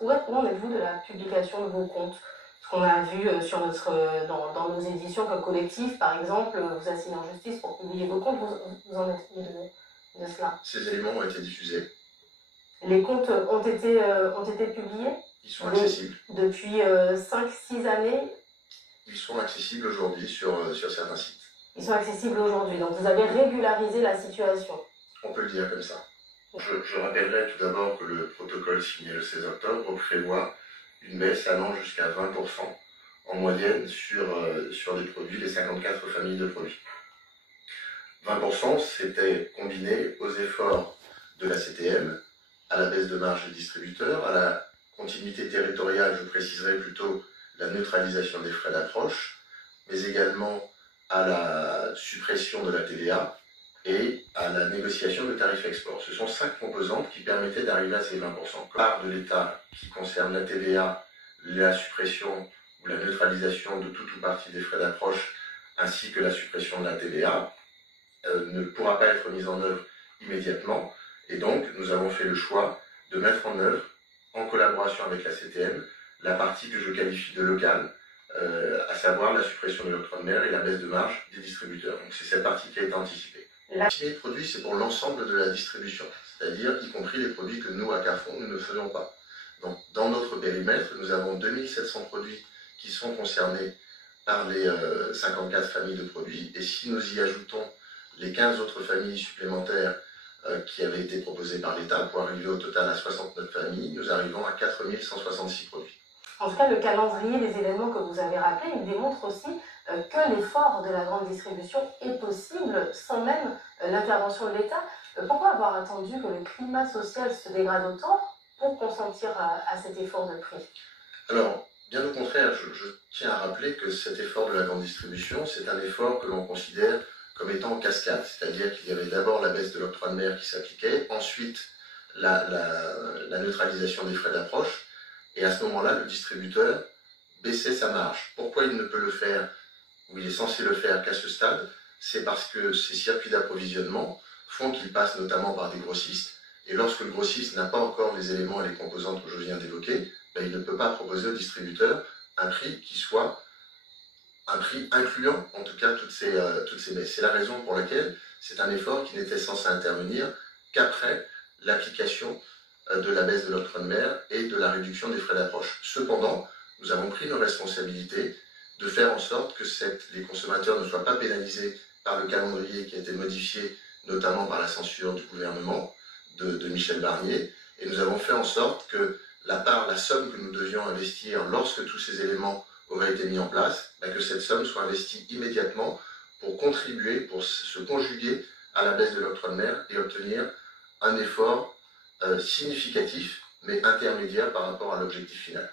où en êtes-vous de la publication de vos comptes? Ce qu'on a vu sur dans nos éditions comme collectif, par exemple, vous assignez en justice pour publier vos comptes. Vous en êtes où de cela? Ces éléments ont été diffusés. Les comptes ont été publiés? Ils sont accessibles. Depuis 5-6 années? Ils sont accessibles aujourd'hui sur certains sites. Ils sont accessibles aujourd'hui, donc vous avez régularisé la situation. On peut le dire comme ça. Je rappellerai tout d'abord que le protocole signé le 16 octobre prévoit une baisse allant jusqu'à 20% en moyenne sur les produits des 54 familles de produits. 20%, c'était combiné aux efforts de la CTM, à la baisse de marge des distributeurs, à la continuité territoriale, je préciserai plutôt la neutralisation des frais d'approche, mais également à la suppression de la TVA et à la négociation de tarifs export. Ce sont 5 composantes qui permettaient d'arriver à ces 20%. Part de l'État qui concerne la TVA, la suppression ou la neutralisation de toute ou partie des frais d'approche, ainsi que la suppression de la TVA, ne pourra pas être mise en œuvre immédiatement. Et donc, nous avons fait le choix de mettre en œuvre, en collaboration avec la CTM, la partie que je qualifie de locale, à savoir la suppression de l'octroi de mer et la baisse de marge des distributeurs. Donc c'est cette partie qui a été anticipée. Les produits, c'est pour l'ensemble de la distribution, c'est-à-dire y compris les produits que nous, à Carrefour, nous ne faisons pas. Donc dans notre périmètre, nous avons 2700 produits qui sont concernés par les 54 familles de produits. Et si nous y ajoutons les 15 autres familles supplémentaires qui avaient été proposées par l'État, pour arriver au total à 69 familles, nous arrivons à 4166 produits. En tout cas, le calendrier des événements que vous avez rappelés, il démontre aussi que l'effort de la grande distribution est possible sans même l'intervention de l'État. Pourquoi avoir attendu que le climat social se dégrade autant pour consentir à cet effort de prix? Alors, bien au contraire, je tiens à rappeler que cet effort de la grande distribution, c'est un effort que l'on considère comme étant en cascade, c'est-à-dire qu'il y avait d'abord la baisse de l'octroi de mer qui s'appliquait, ensuite la neutralisation des frais d'approche, et à ce moment-là, le distributeur baissait sa marge. Pourquoi il ne peut le faire, ou il est censé le faire qu'à ce stade? C'est parce que ces circuits d'approvisionnement font qu'il passe notamment par des grossistes, et lorsque le grossiste n'a pas encore les éléments et les composantes que je viens d'évoquer, ben, il ne peut pas proposer au distributeur un prix qui soit un prix incluant en tout cas toutes ces baisses. C'est la raison pour laquelle c'est un effort qui n'était censé intervenir qu'après l'application de la baisse de l'octroi de mer et de la réduction des frais d'approche. Cependant, nous avons pris nos responsabilités de faire en sorte que les consommateurs ne soient pas pénalisés par le calendrier qui a été modifié, notamment par la censure du gouvernement de Michel Barnier, et nous avons fait en sorte que la somme que nous devions investir lorsque tous ces éléments auraient été mis en place, que cette somme soit investie immédiatement pour contribuer, pour se conjuguer à la baisse de l'octroi de mer et obtenir un effort significatif, mais intermédiaire par rapport à l'objectif final.